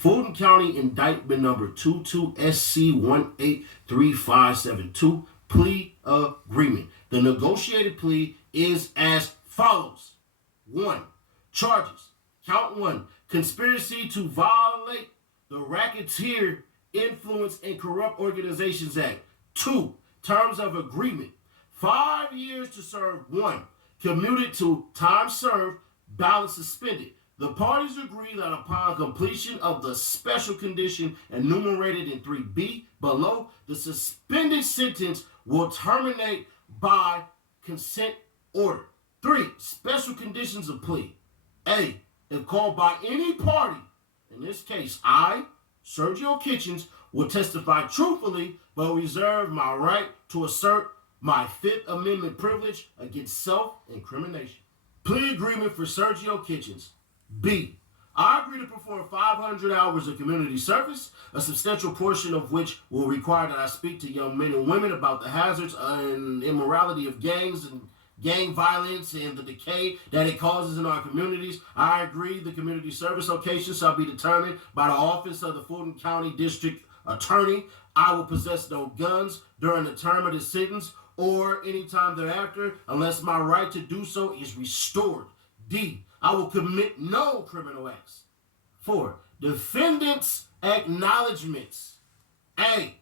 Fulton County Indictment Number 22SC183572, plea agreement. The negotiated plea is as follows. 1. Charges. Count 1. Conspiracy to violate the Racketeer Influence and Corrupt Organizations Act. 2. Terms of agreement. 5 years to serve 1. Commuted to time served, balance suspended. The parties agree that upon completion of the special condition enumerated in 3B below, the suspended sentence will terminate by consent order. 3. Special conditions of plea. A. If called by any party, in this case, I, Sergio Kitchens, will testify truthfully but reserve my right to assert my Fifth Amendment privilege against self-incrimination. Plea agreement for Sergio Kitchens. B. I agree to perform 500 hours of community service, a substantial portion of which will require that I speak to young men and women about the hazards and immorality of gangs and gang violence and the decay that it causes in our communities. I agree the community service location shall be determined by the office of the Fulton County District Attorney. I will possess no guns during the term of the sentence or any time thereafter unless my right to do so is restored. D. I will commit no criminal acts. 4. Defendant's acknowledgments. A.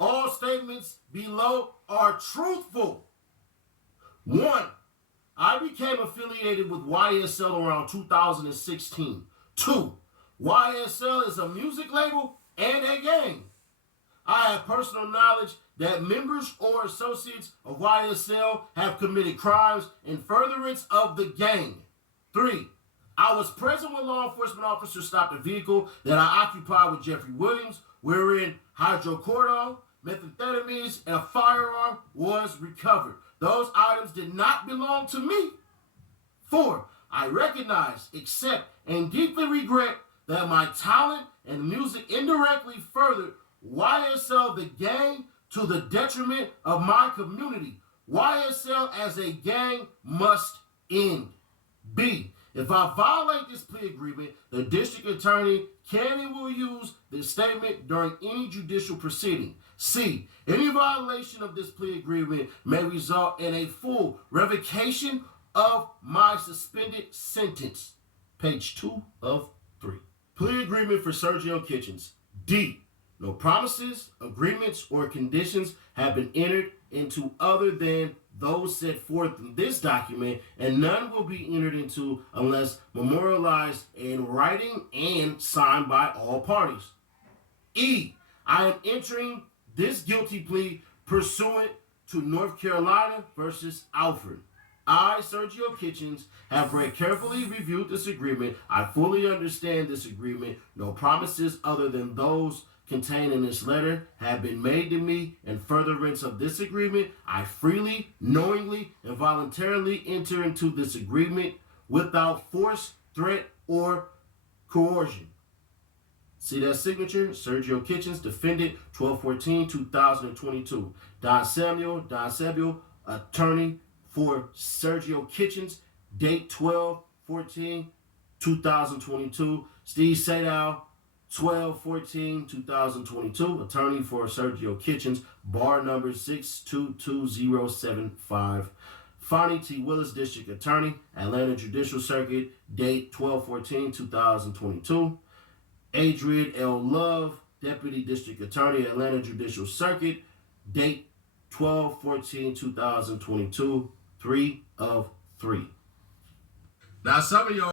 All statements below are truthful. 1. I became affiliated with YSL around 2016. 2. YSL is a music label and a gang. I have personal knowledge that members or associates of YSL have committed crimes in furtherance of the gang. 3. I was present when law enforcement officers stopped a vehicle that I occupied with Jeffrey Williams, wherein hydrocodone, methamphetamines, and a firearm was recovered. Those items did not belong to me. 4. I recognize, accept, and deeply regret that my talent and music indirectly furthered YSL the gang to the detriment of my community. YSL as a gang must end. B. If I violate this plea agreement, the district attorney can and will use this statement during any judicial proceeding. C. Any violation of this plea agreement may result in a full revocation of my suspended sentence. Page 2 of 3. Plea agreement for Sergio Kitchens. D. No promises, agreements, or conditions have been entered into other than those set forth in this document, and none will be entered into unless memorialized in writing and signed by all parties. E. I am entering this guilty plea pursuant to North Carolina versus Alford. I, Sergio Kitchens, have very carefully reviewed this agreement. I fully understand this agreement. No promises other than those contained in this letter have been made to me in furtherance of this agreement. I freely, knowingly, and voluntarily enter into this agreement without force, threat, or coercion. See that signature? Sergio Kitchens, defendant, 12/14/2022. Don Samuel, attorney for Sergio Kitchens, date 12/14/2022. Steve Sadow, 12/14/2022, attorney for Sergio Kitchens, bar number 622075. Fonnie T. Willis, district attorney, Atlanta Judicial Circuit, date 12/14/2022. Adrian L. Love, deputy district attorney, Atlanta Judicial Circuit, date 12/14/2022, 3 of 3. Now, some of y'all